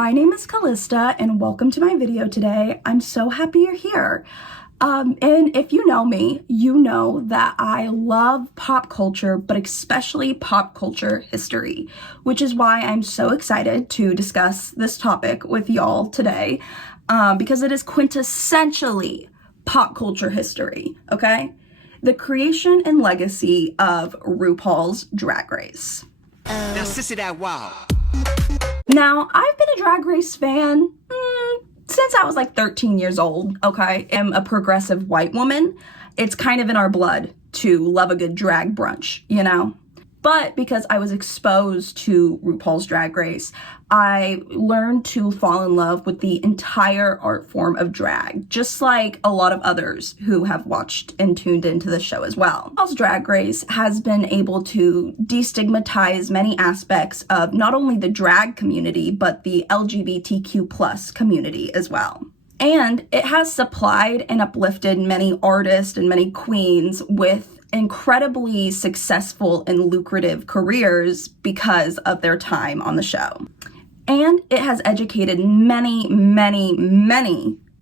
My name is Callista and welcome to my video today. I'm so happy you're here. And if you know me, you know that I love pop culture, but especially pop culture history, which is why I'm so excited to discuss this topic with y'all today, because it is quintessentially pop culture history, okay? The creation and legacy of RuPaul's Drag Race. Now, sissy that wow. Now, I've been a Drag Race fan since I was like 13 years old, okay? I'm a progressive white woman. It's kind of in our blood to love a good drag brunch, you know? But because I was exposed to RuPaul's Drag Race, I learned to fall in love with the entire art form of drag, just like a lot of others who have watched and tuned into the show as well. RuPaul's Drag Race has been able to destigmatize many aspects of not only the drag community, but the LGBTQ+ community as well. And it has supplied and uplifted many artists and many queens with incredibly successful and lucrative careers because of their time on the show. And it has educated many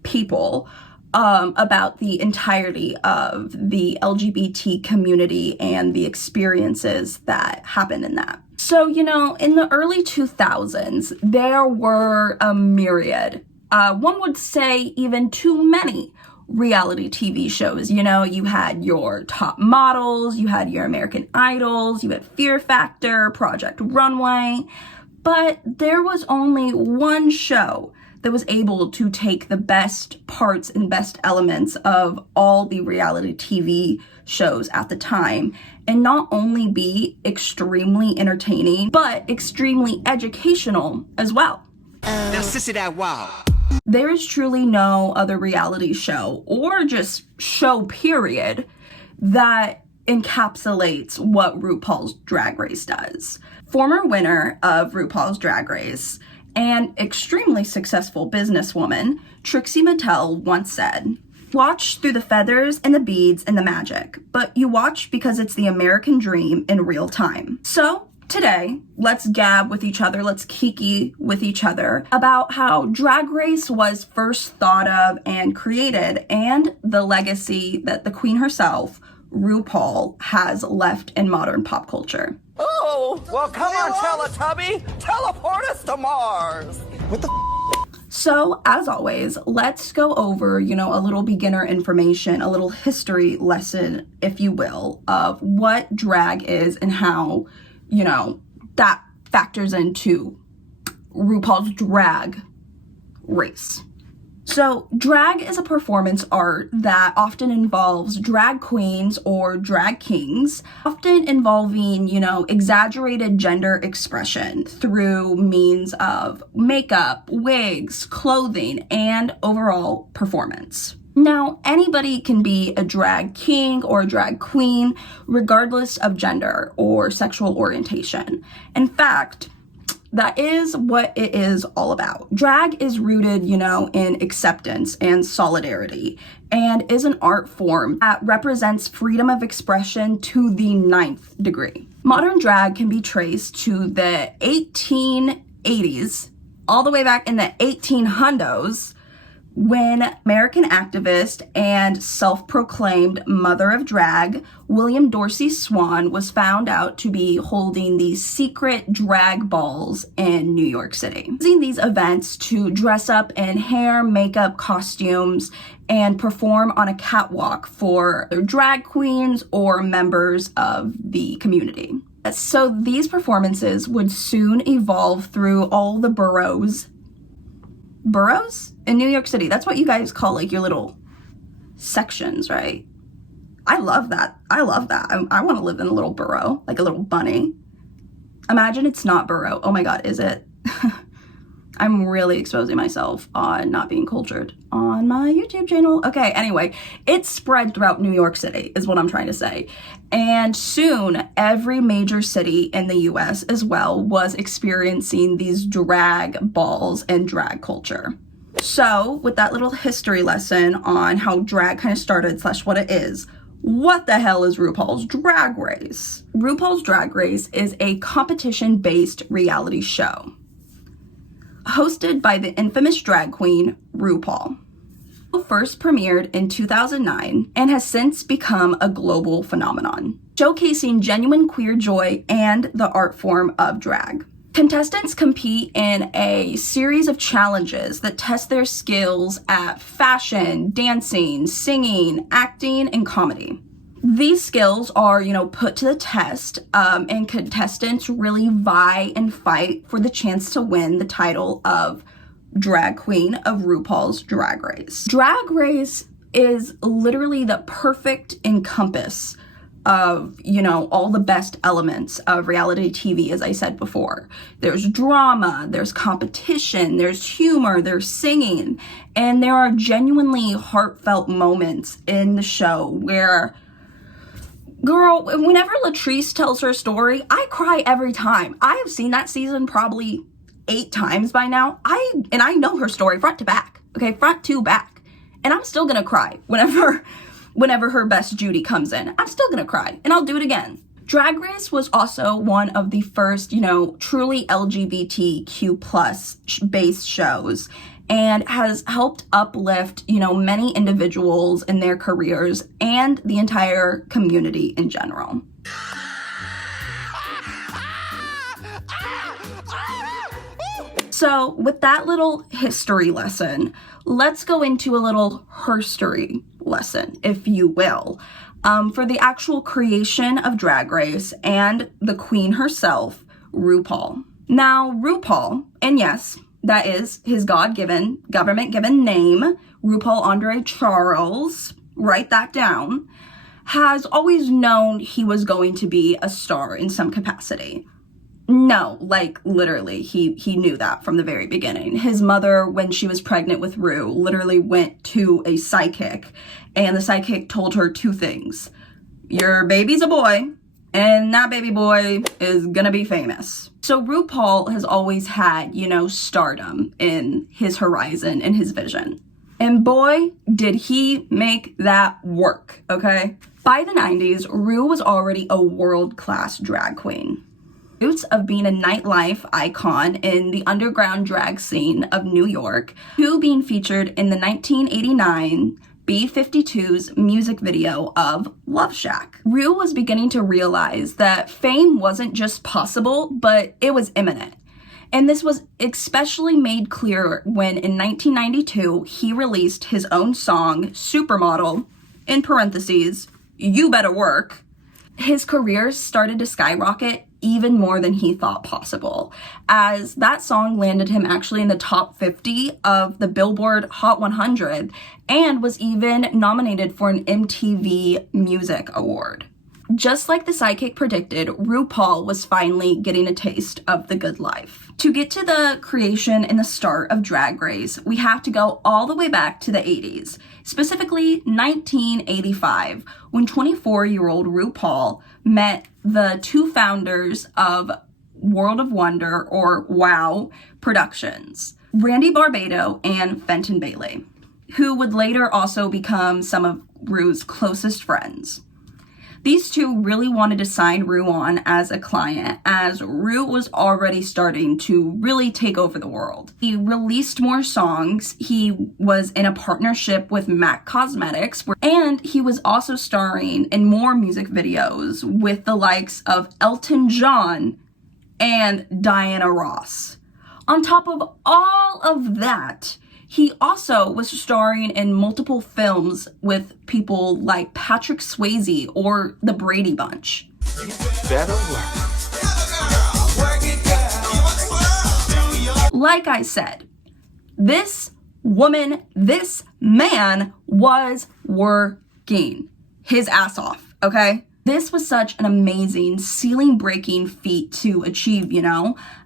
people about the entirety of the LGBT community and the experiences that happen in that. So, you know, in the early 2000s, there were a myriad, one would say even too many, reality TV shows. You know, you had your Top Models, you had your American Idols, you had Fear Factor, Project Runway, but there was only one show that was able to take the best parts and best elements of all the reality TV shows at the time and not only be extremely entertaining, but extremely educational as well. Now, sissy that wow. There is truly no other reality show or just show period that encapsulates what RuPaul's Drag Race does. Former winner of RuPaul's Drag Race and extremely successful businesswoman, Trixie Mattel once said, "Watch through the feathers and the beads and the magic, but you watch because it's the American dream in real time." So, today, let's gab with each other, let's kiki with each other about how Drag Race was first thought of and created and the legacy that the queen herself, RuPaul, has left in modern pop culture. Oh, well, come on, Teletubby. Teleport us to Mars. What the So, as always, let's go over, you know, a little beginner information, a little history lesson, if you will, of what drag is and how, you know, that factors into RuPaul's Drag Race. So, drag is a performance art that often involves drag queens or drag kings, often involving, you know, exaggerated gender expression through means of makeup, wigs, clothing, and overall performance. Now, anybody can be a drag king or a drag queen, regardless of gender or sexual orientation. In fact, that is what it is all about. Drag is rooted, you know, in acceptance and solidarity, and is an art form that represents freedom of expression to the 9th degree. Modern drag can be traced to the 1880s, all the way back in the 1800s, when American activist and self-proclaimed mother of drag, William Dorsey Swann, was found out to be holding these secret drag balls in New York City, using these events to dress up in hair, makeup, costumes, and perform on a catwalk for drag queens or members of the community. So these performances would soon evolve through all the boroughs in New York City. That's what you guys call like your little sections, right? I love that. I want to live in a little borough, like a little bunny. Imagine it's not borough. Oh my God, is it? I'm really exposing myself on not being cultured on my YouTube channel. Okay, anyway, it spread throughout New York City is what I'm trying to say. And soon, every major city in the US as well was experiencing these drag balls and drag culture. So, with that little history lesson on how drag kind of started / what it is, what the hell is RuPaul's Drag Race? RuPaul's Drag Race is a competition-based reality show hosted by the infamous drag queen RuPaul. First premiered in 2009 and has since become a global phenomenon, showcasing genuine queer joy and the art form of drag. Contestants compete in a series of challenges that test their skills at fashion, dancing, singing, acting, and comedy. These skills are, put to the test, and contestants really vie and fight for the chance to win the title of drag queen of RuPaul's Drag Race. Drag Race is literally the perfect encompass of, all the best elements of reality TV, as I said before. There's drama, there's competition, there's humor, there's singing, and there are genuinely heartfelt moments in the show where, girl, whenever Latrice tells her story, I cry every time. I have seen that season probably 8 times by now. I know her story front to back, okay, front to back, and I'm still gonna cry whenever her best Judy comes in. I'm still gonna cry, and I'll do it again. Drag Race was also one of the first, truly LGBTQ plus based shows, and has helped uplift, many individuals in their careers and the entire community in general. So with that little history lesson, let's go into a little herstory lesson, if you will, for the actual creation of Drag Race and the queen herself, RuPaul. Now, RuPaul, and yes, that is his God-given, government-given name, RuPaul Andre Charles, write that down, has always known he was going to be a star in some capacity. No, like literally, he knew that from the very beginning. His mother, when she was pregnant with Ru, literally went to a psychic, and the psychic told her 2 things. Your baby's a boy, and that baby boy is gonna be famous. So RuPaul has always had, stardom in his horizon, in his vision. And boy, did he make that work, okay? By the 90s, Ru was already a world-class drag queen. Roots of being a nightlife icon in the underground drag scene of New York, to being featured in the 1989 B-52's music video of Love Shack. Ru was beginning to realize that fame wasn't just possible, but it was imminent. And this was especially made clear when in 1992, he released his own song, Supermodel, in parentheses, You Better Work. His career started to skyrocket even more than he thought possible, as that song landed him actually in the top 50 of the Billboard Hot 100 and was even nominated for an MTV Music Award. Just like the psychic predicted, RuPaul was finally getting a taste of the good life. To get to the creation and the start of Drag Race, we have to go all the way back to the 80s, specifically 1985, when 24-year-old RuPaul met the 2 founders of World of Wonder, or WOW, Productions, Randy Barbado and Fenton Bailey, who would later also become some of Ru's closest friends. These 2 really wanted to sign Ru on as a client, as Ru was already starting to really take over the world. He released more songs, he was in a partnership with MAC Cosmetics, and he was also starring in more music videos with the likes of Elton John and Diana Ross. On top of all of that, he also was starring in multiple films with people like Patrick Swayze or the Brady Bunch. Better work. Like I said, this woman, this man was working his ass off, okay? This was such an amazing, ceiling-breaking feat to achieve,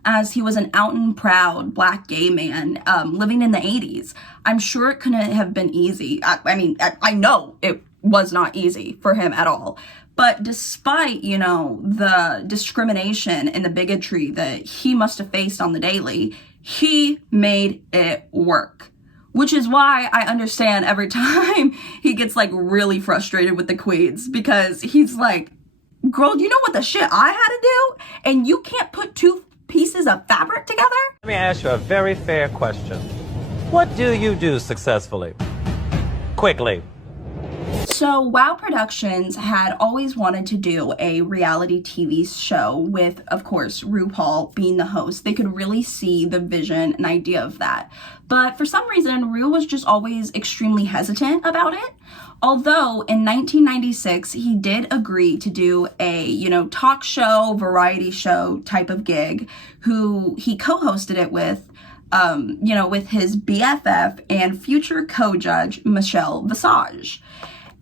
as he was an out and proud Black gay man living in the 80s. I'm sure it couldn't have been easy. I know it was not easy for him at all. But despite, the discrimination and the bigotry that he must have faced on the daily, he made it work. Which is why I understand every time he gets really frustrated with the queens, because he's like, girl, you know what the shit I had to do? And you can't put 2 pieces of fabric together? Let me ask you a very fair question. What do you do successfully? Quickly. So WoW Productions had always wanted to do a reality TV show with, of course, Rupaul being the host. They could really see the vision and idea of that. But for some reason, Ru was just always extremely hesitant about it. Although in 1996, he did agree to do a, talk show, variety show type of gig, who he co-hosted it with, with his BFF and future co-judge, Michelle Visage.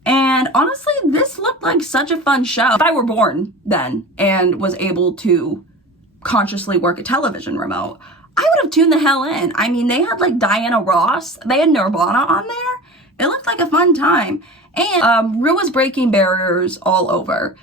And honestly, this looked like such a fun show. If I were born then and was able to consciously work a television remote, I would have tuned the hell in. I mean, they had like Diana Ross, they had Nirvana on there. It looked like a fun time. And Ru was breaking barriers all over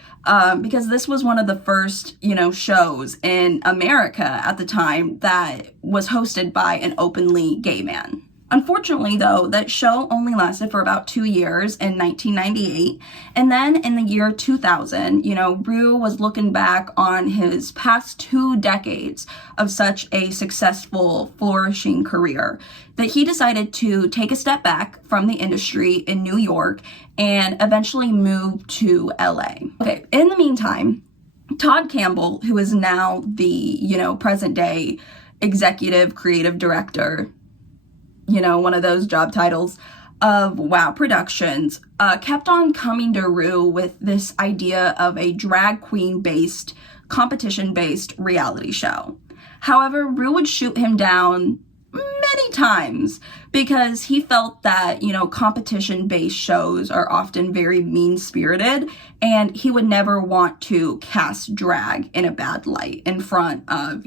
because this was one of the first, shows in America at the time that was hosted by an openly gay man. Unfortunately, though, that show only lasted for about 2 years in 1998. And then in the year 2000, Ru was looking back on his past 2 decades of such a successful, flourishing career that he decided to take a step back from the industry in New York and eventually move to LA. Okay, in the meantime, Todd Campbell, who is now the, present day executive creative director, one of those job titles of WoW Productions, kept on coming to Ru with this idea of a drag queen-based, competition-based reality show. However, Ru would shoot him down many times because he felt that, competition-based shows are often very mean-spirited, and he would never want to cast drag in a bad light in front of,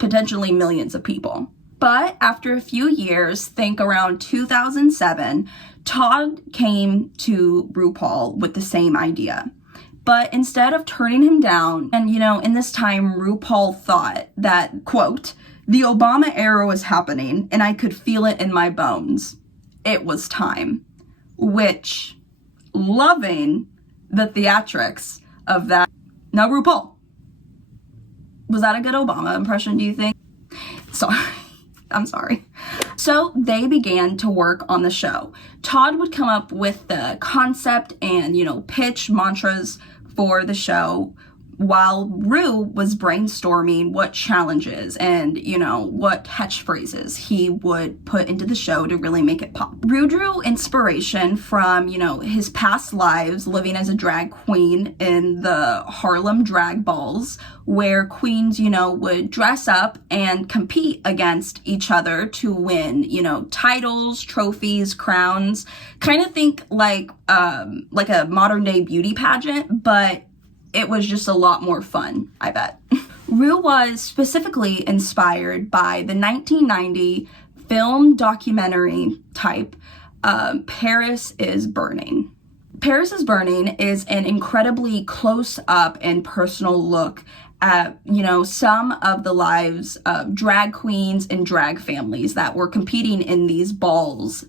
potentially millions of people. But after a few years, think around 2007, Todd came to Rupaul with the same idea. But instead of turning him down, and in this time, Rupaul thought that, quote, the Obama era was happening and I could feel it in my bones. It was time. Which, loving the theatrics of that. Now, Rupaul, was that a good Obama impression, do you think? Sorry. I'm sorry. So they began to work on the show. Todd would come up with the concept and, pitch mantras for the show while Ru was brainstorming what challenges and, what catchphrases he would put into the show to really make it pop. Ru drew inspiration from, his past lives living as a drag queen in the Harlem drag balls, where queens, would dress up and compete against each other to win, titles, trophies, crowns. Kind of think like a modern day beauty pageant, but it was just a lot more fun, I bet. Ru was specifically inspired by the 1990 film documentary type, Paris is Burning. Paris is Burning is an incredibly close-up and personal look at, some of the lives of drag queens and drag families that were competing in these balls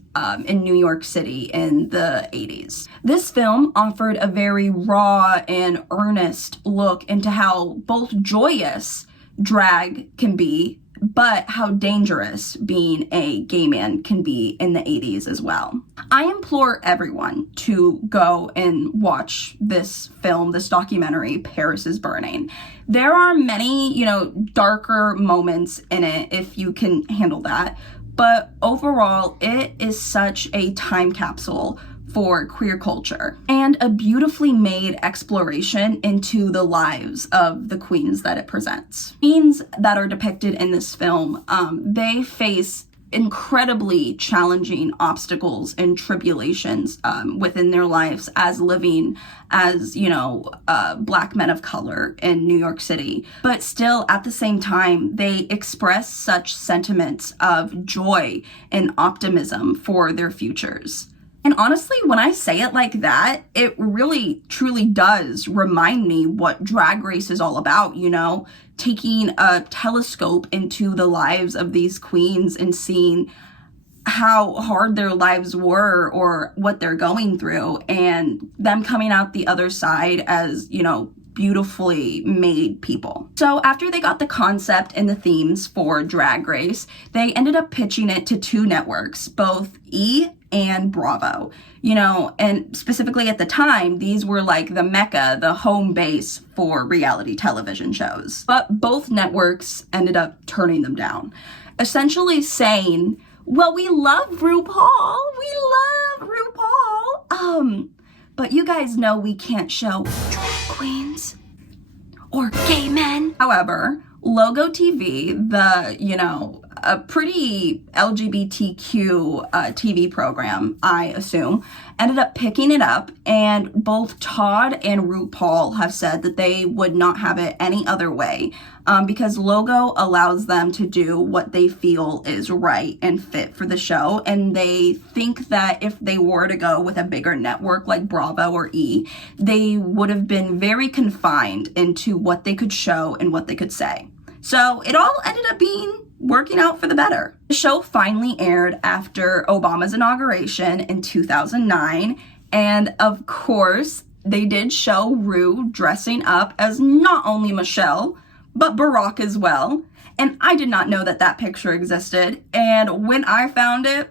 in New York City in the 80s. This film offered a very raw and earnest look into how both joyous drag can be, but how dangerous being a gay man can be in the 80s as well. I implore everyone to go and watch this film, this documentary, Paris is Burning. There are many, darker moments in it if you can handle that, but overall, it is such a time capsule for queer culture and a beautifully made exploration into the lives of the queens that it presents. Queens that are depicted in this film, they face incredibly challenging obstacles and tribulations within their lives as living as, Black men of color in New York City. But still, at the same time, they express such sentiments of joy and optimism for their futures. And honestly, when I say it like that, it really, truly does remind me what Drag Race is all about, taking a telescope into the lives of these queens and seeing how hard their lives were or what they're going through, and them coming out the other side as, beautifully made people. So after they got the concept and the themes for Drag Race, they ended up pitching it to two networks, both E! And Bravo. You know, and specifically at the time, these were like the mecca, the home base for reality television shows. But both networks ended up turning them down, essentially saying, well, we love RuPaul, but you guys know we can't show drag queens or gay men. However, Logo TV, a pretty LGBTQ TV program, I assume, ended up picking it up, and both Todd and RuPaul have said that they would not have it any other way, because Logo allows them to do what they feel is right and fit for the show, and they think that if they were to go with a bigger network like Bravo or E, they would have been very confined into what they could show and what they could say. So it all ended up working out for the better. The show finally aired after Obama's inauguration in 2009, and of course, they did show Ru dressing up as not only Michelle, but Barack as well. And I did not know that that picture existed, and when I found it,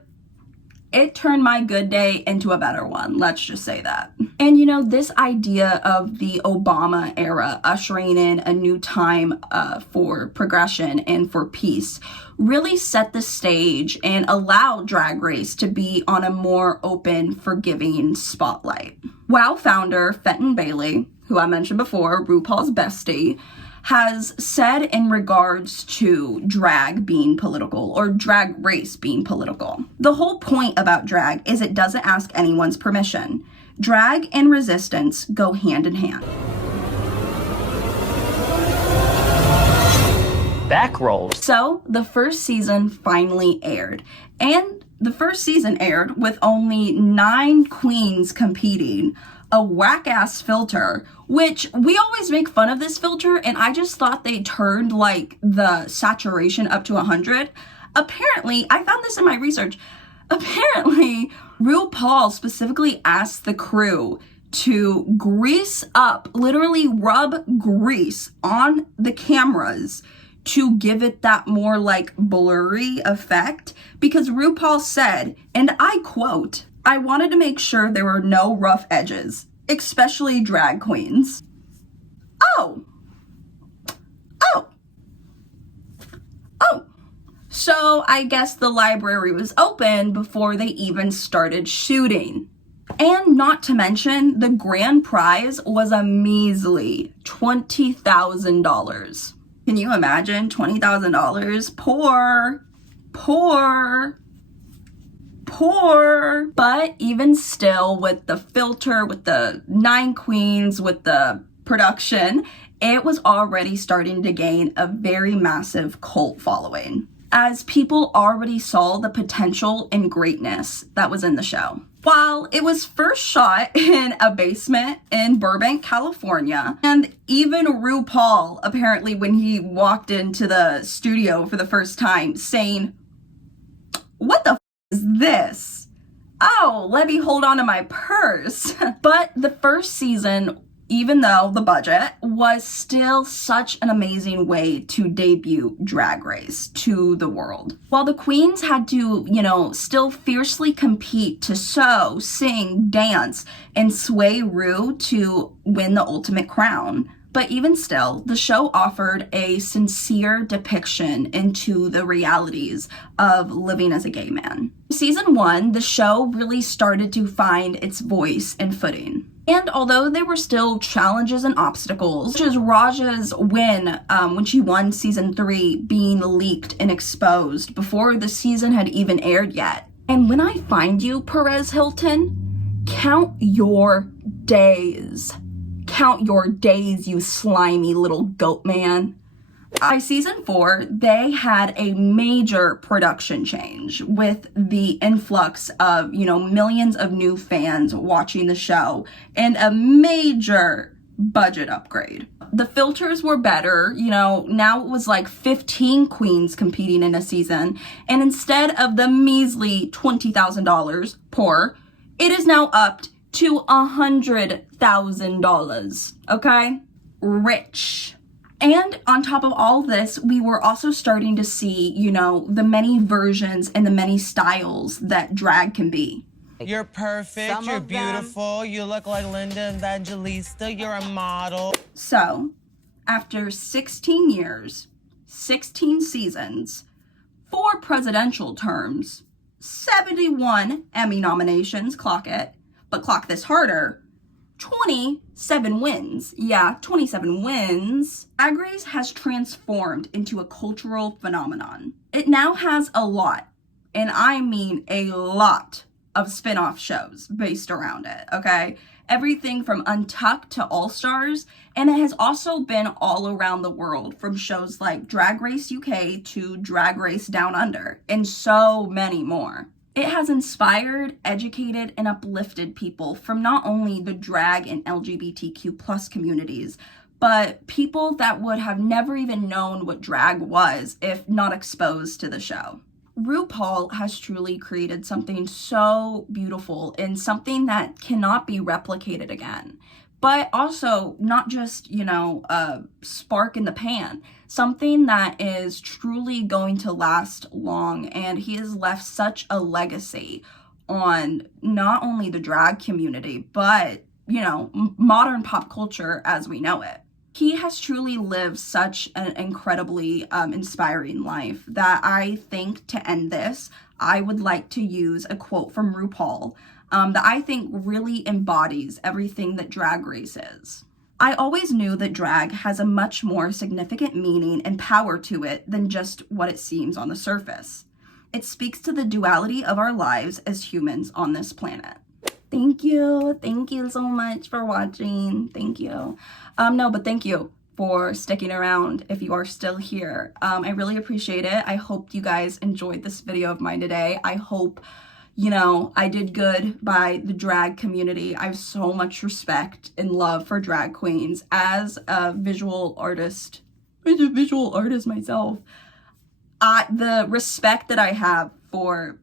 it turned my good day into a better one, let's just say that. And this idea of the Obama era ushering in a new time for progression and for peace really set the stage and allowed Drag Race to be on a more open, forgiving spotlight. WOW founder Fenton Bailey, who I mentioned before, RuPaul's bestie, has said in regards to drag being political or Drag Race being political. The whole point about drag is it doesn't ask anyone's permission. Drag and resistance go hand in hand. Back rolls. So the first season finally aired, and the first season aired with only 9 queens competing, a whack-ass filter, which we always make fun of this filter, and I just thought they turned like the saturation up to 100. Apparently, I found this in my research, apparently RuPaul specifically asked the crew to grease up, literally rub grease on the cameras to give it that more like blurry effect, because RuPaul said, and I quote, "I wanted to make sure there were no rough edges, especially drag queens." Oh. So I guess the library was open before they even started shooting. And not to mention, the grand prize was a measly $20,000. Can you imagine $20,000? Poor. But even still, with the filter, with the 9 queens, with the production, it was already starting to gain a very massive cult following, as people already saw the potential and greatness that was in the show. While it was first shot in a basement in Burbank, California, and even RuPaul, apparently when he walked into the studio for the first time, saying, "What the is this? Oh, let me hold on to my purse." But the first season, even though the budget, was still such an amazing way to debut Drag Race to the world. While the queens had to, still fiercely compete to sew, sing, dance, and sway Ru to win the ultimate crown. But even still, the show offered a sincere depiction into the realities of living as a gay man. Season 1, the show really started to find its voice and footing. And although there were still challenges and obstacles, such as Raja's win when she won season 3 being leaked and exposed before the season had even aired yet. And when I find you, Perez Hilton, count your days. Count your days, you slimy little goat man. By season 4, they had a major production change with the influx of, millions of new fans watching the show and a major budget upgrade. The filters were better, now it was like 15 queens competing in a season, and instead of the measly $20,000, it is now upped to $100,000, okay? rich. And on top of all this, we were also starting to see, you know, the many versions and the many styles that drag can be. You're perfect, you're beautiful, you look like Linda Evangelista, you're a model. So, after 16 years, 16 seasons, 4 presidential terms, 71 Emmy nominations, clock it, but clock this harder, 27 wins. Yeah, 27 wins. Drag Race has transformed into a cultural phenomenon. It now has a lot, and I mean a lot, of spin-off shows based around it, okay? Everything from Untucked to All Stars, and it has also been all around the world, from shows like Drag Race UK to Drag Race Down Under, and so many more. It has inspired, educated, and uplifted people from not only the drag and LGBTQ+ communities, but people that would have never even known what drag was if not exposed to the show. Rupaul has truly created something so beautiful and something that cannot be replicated again. But also not just, you know, a spark in the pan, something that is truly going to last long. And he has left such a legacy on not only the drag community, but, you know, modern pop culture as we know it. He has truly lived such an incredibly inspiring life that I think to end this, I would like to use a quote from Rupaul that I think really embodies everything that Drag Race is. I always knew that drag has a much more significant meaning and power to it than just what it seems on the surface. It speaks to the duality of our lives as humans on this planet. Thank you. Thank you so much for watching. Thank you. But thank you for sticking around if you are still here. I really appreciate it. I hope you guys enjoyed this video of mine today. I hope, you know, I did good by the drag community. I have so much respect and love for drag queens. As a visual artist myself, the respect that I have for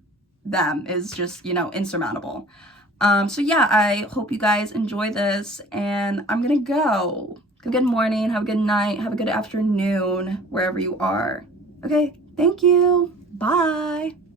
them is just, you know, insurmountable. So yeah, I hope you guys enjoy this, and I'm gonna go. Have a good morning, have a good night, have a good afternoon, wherever you are. Okay, thank you. Bye.